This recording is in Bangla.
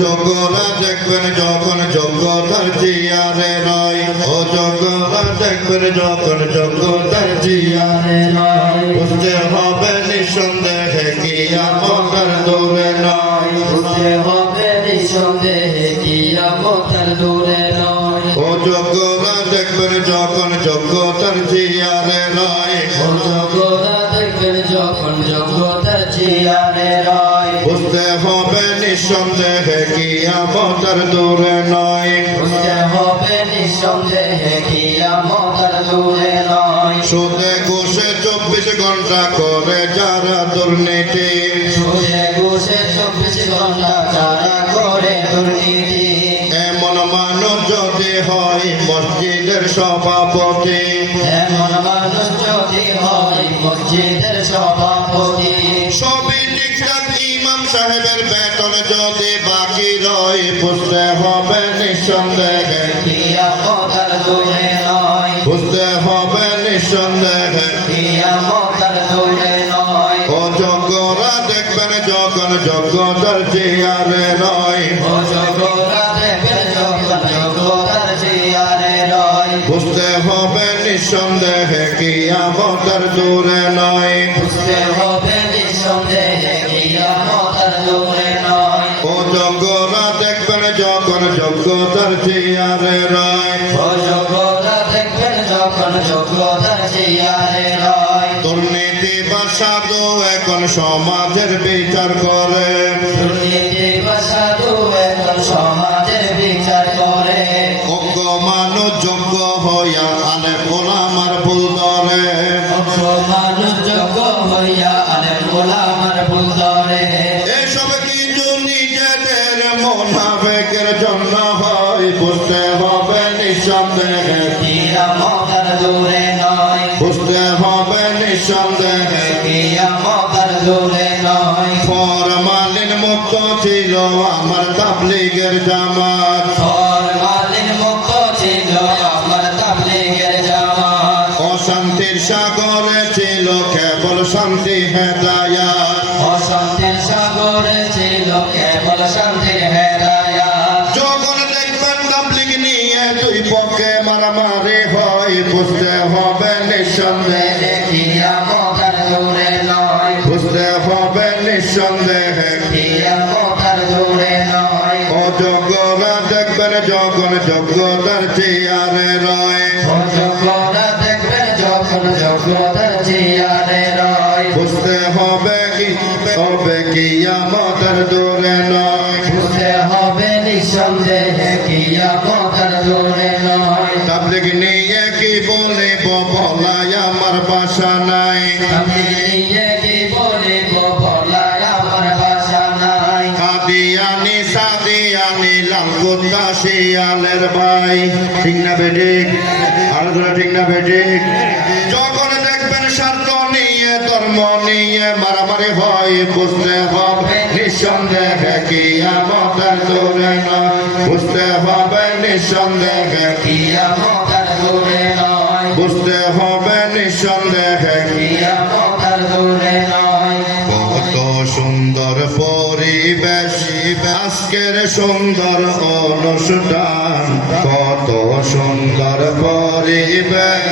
যোগ্যরা দেখবেন যখন যোগ্যতার জিয়ারে নয় ও যোগ্যরা দেখবেন যখন যোগ্যতার জিয়ারে নয় বুঝতে হবে নিঃসন্দেহে কি আমাদের দূরে নয় বুঝতে হবে নিঃসন্দেহে কিয়ামতের দূরে নয় ও যোগ্যরা দেখবেন যখন যোগ্যতার জিয়ারে নয় ও যোগ্যরা দেখবেন যখন রয় বুঝতে হবে নিঃসন্দেহে কি আমাদের দূরে নয়। বুঝতে হবে নিঃসন্দেহে দূরে নয়। সুদে ঘুষে চব্বিশ ঘণ্টা করে যারা দুর্নীতি। সুদে ঘুষে চব্বিশ ঘণ্টা যারা করে দুর্নীতি। এমন মানুষ যদি হয় মসজিদের সভাপতি। এমন মানুষ যদি হয় মসজিদের সভাপতি ইমাম সাহেবের বেতন যদি বাকি রয় বুঝতে হবে নিঃসন্দেহে। বুঝতে হবে নিঃসন্দেহে। নয়। ও যোগ্যরা দেখবেন যখন যোগ্যতার চেয়ারে নয় ও যোগ্যরা দেখবেন যখন যোগ্যতার জিয়ারে রয়। বুঝতে হবে নিঃসন্দেহে কি আমাদের দূরে নয়। বুঝতে হবে নয় ও যোগ্যরা দেখবেন যখন যোগ্যতার চেয়ারে নয় ও যোগ্যরা দেখবেন যখন যোগ্যতার রয়। দুর্নীতি বা সাধু এখন সমাজের বিচার করে। দুর্নীতি বা সাধু এখন সমাজের বিচার করে। অজ্ঞ মানুষ যোগ্য হইয়া আলে গোলামার ভুল ধরে। অজ্ঞ মানুষ যোগ্য হইয়া আলেম গোলামার ভুল ধরে। মোনাফেকের জন্য হয় বুঝতে হবে নিঃসন্দেহে। বুঝতে হবে নিঃসন্দেহে। ফরমালিন মুক্ত ছিল আমার তাবলিগের জামাত। ফরমালিন মুক্ত ছিল আমার তাবলীগের জামাত। অশান্তির সাগরে ছিল কেবল শান্তি হেদায়াত। অশান্তির সাগরে যখন দেখবেন তাবলিগ নিয়ে দুই পক্ষে মারামারি হয় বুঝতে হবে নিঃসন্দেহে। বুঝতে হবে নিঃসন্দেহে। অযোগ্যরা দেখবেন যখন যোগ্যতার চেয়ারে রয়। যোগ্যরা দেখবেন যখন যোগ্যতার জিয়ারে রয়। বুঝতে হবে কি হবে কি আমাদের দূরে নয়। বুঝতে হবে নিঃসন্দেহে কিয়ামতের দূরে নয়। তাবলিগ নিয়ে কি বলিব বলাই আমার বাসা নাই। আমি নিয়ে কি বলিব বলাই আমার ভাষা নাই। কাদিয়ানি সাদিয়ানি লালগুদ্দা শিয়ালের ভাই। ঠিক না বেঠিক আর ঠিক না বেঠিক যখন দেখবেন স্বার্থ নিয়ে ধর্ম নিয়ে মারামারি হয় বুঝতে হবে, নিঃসন্দেহে কি আমাদের দূরে নয়? বুঝতে হবে, নিঃসন্দেহে কিয়ামতের দূরে নয়? বুঝতে হবে, নিঃসন্দেহে কিয়ামতের দূরে নয়? কত সুন্দর পরিবেশ, আজকের সুন্দর অনুষ্ঠান। কত সুন্দর পরিবেশ